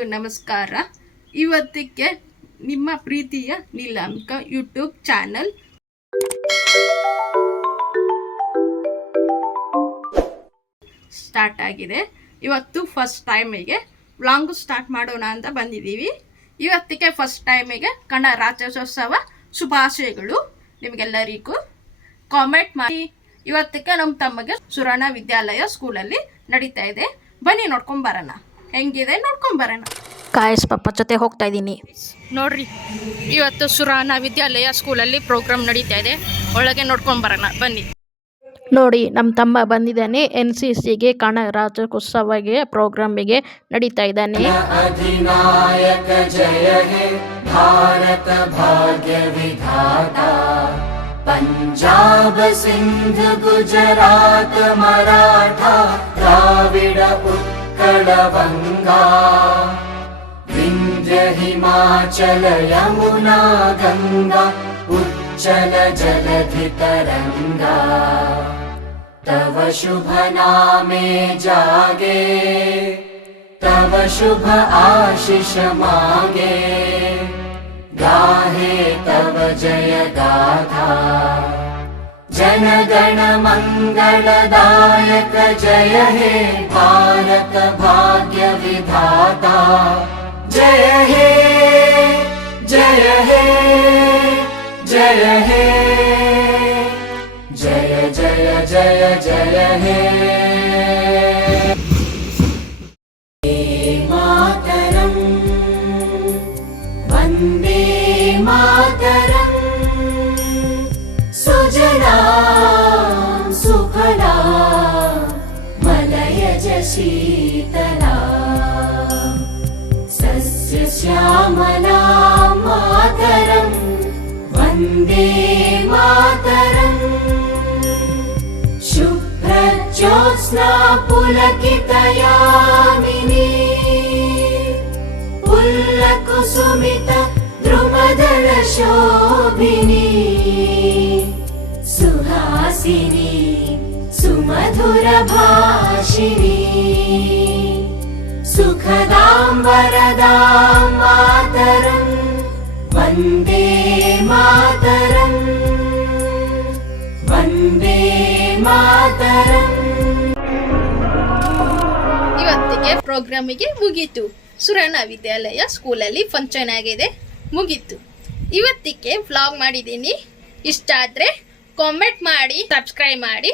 ಎಲ್ಲರಿಗೂ ನಮಸ್ಕಾರ. ಇವತ್ತಿಗೆ ನಿಮ್ಮ ಪ್ರೀತಿಯ ನೀಲಾಂಬಿಕಾ ಯೂಟ್ಯೂಬ್ ಚಾನಲ್ ಸ್ಟಾರ್ಟ್ ಆಗಿದೆ. ಇವತ್ತು ಫಸ್ಟ್ ಟೈಮಿಗೆ ವ್ಲಾಗ್ ಸ್ಟಾರ್ಟ್ ಮಾಡೋಣ ಅಂತ ಬಂದಿದ್ದೀವಿ. ಇವತ್ತಿಗೆ ಫಸ್ಟ್ ಟೈಮಿಗೆ ಕನ್ನಡ ರಾಜ್ಯೋತ್ಸವ ಶುಭಾಶಯಗಳು ನಿಮಗೆಲ್ಲರಿಗೂ. ಕಾಮೆಂಟ್ ಮಾಡಿ. ಇವತ್ತಿಗೆ ನಮ್ಮ ತಮ್ಮಗೆ ಸುರಣ ವಿದ್ಯಾಲಯ ಸ್ಕೂಲಲ್ಲಿ ನಡೀತಾ ಇದೆ. ಬನ್ನಿ ನೋಡ್ಕೊಂಡ್ ಬರೋಣ, ಹೆಂಗಿದೆ ನೋಡ್ಕೊಂಡ್ ಬರೋಣ. ಕಾಯಸ್ ಪಪ್ಪ ಜೊತೆ ಹೋಗ್ತಾ ಇದ್ದೀನಿ. ನೋಡ್ರಿ, ಇವತ್ತು ಸುರಾನ ವಿದ್ಯಾಲಯ ಸ್ಕೂಲಲ್ಲಿ ಪ್ರೋಗ್ರಾಮ್ ನಡೀತಾ ಇದೆ. ಒಳಗೆ ನೋಡ್ಕೊಂಡ್ ಬರೋಣ ಬನ್ನಿ. ನೋಡಿ, ನಮ್ಮ ತಮ್ಮ ಬಂದಿದ್ದಾನೆ. NCCಗೆ ಕನ್ನಡ ರಾಜ್ಯೋತ್ಸವಗೆ ಪ್ರೋಗ್ರಾಮಿಗೆ ನಡೀತಾ ಇದ್ದಾನೆ. ಅಧಿನಾಯಕ ಜಯ ಹೇ ಭಾರತ ಭಾಗ್ಯ ವಿಧಾತ, ಪಂಜಾಬ ಸಿಂಧ ಗುಜರಾತ ಮರಾಠ ದ್ರಾವಿಡ ಉತ್ಕಳ ವಂಗಾ, ವಿಂಧ್ಯ ಹಿಮಾಚಲ ಯಮುನಾ ಗಂಗಾ ಉಚ್ಚಲ ಜಲಧಿ ತರಂಗಾ, तव शुभ नामे जागे, तव शुभ आशीष मागे, गाहे तव जय गाथा, जन गण मंगलदायक जय हे भारत भाग्य विधाता, जय हे जय हे जय हे जय जय जय जय हे मातरं वन्दे मातरं, सुजला सुफला मलयज शीतला, सस्य श्यामला मातरं वन्दे मातरं, शुभ्रज्योत्स्ना पुलकितयामिनी, पुल्लकुसुमित द्रुमदल शोभिनी, सुहासिनी सुमधुर भाषिणी, सुखदां वरदां मातरं वन्दे मातरं वन्दे मातरಂ. ಇವತ್ತಿಗೆ ಪ್ರೋಗ್ರಾಮಿಗೆ ಮುಗೀತು. ಸುರಣ ವಿದ್ಯಾಲಯ ಸ್ಕೂಲಲ್ಲಿ ಫಂಕ್ಷನ್ ಆಗಿದೆ, ಮುಗೀತು. ಇವತ್ತಿಗೆ ವ್ಲಾಗ್ ಮಾಡಿದ್ದೀನಿ. ಇಷ್ಟ ಆದರೆ ಕಾಮೆಂಟ್ ಮಾಡಿ, ಸಬ್ಸ್ಕ್ರೈಬ್ ಮಾಡಿ.